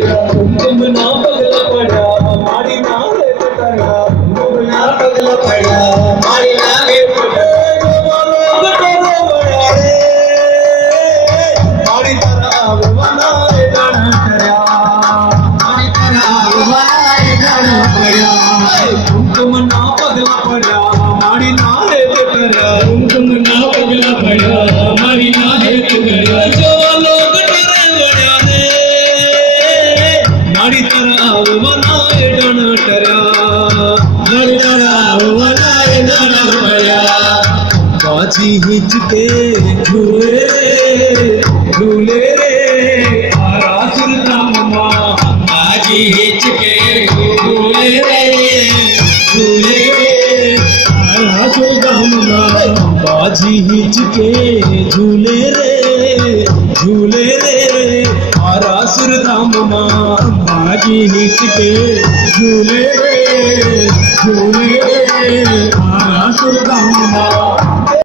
तुम ना पगला पड़ा मारी ना रे पड़ा तुम ना पगला पड़ा मारी ना रे पड़ा लोग तेरे बड़ा रे मारी तरह बना रे डाना करया मारी तरह बना रे डाना करया तुम ना पगला पड़ा मारी ना रे पड़ा तुम ना पगला पड़ा मारी ना रे पड़ा जो लोग तेरे बड़ा रे मारी तरह बनाए डाना करया मारी तरह बनाए डाना करया बाजी हिचके झूले झूले रे आरा सुरता ममा बाजी हिचके झूले रे झूले रे आरा सुरता ममा बाजी हिचके झूले रे झूले रे आरा सुरता ममा बाजी हिचके झूले रे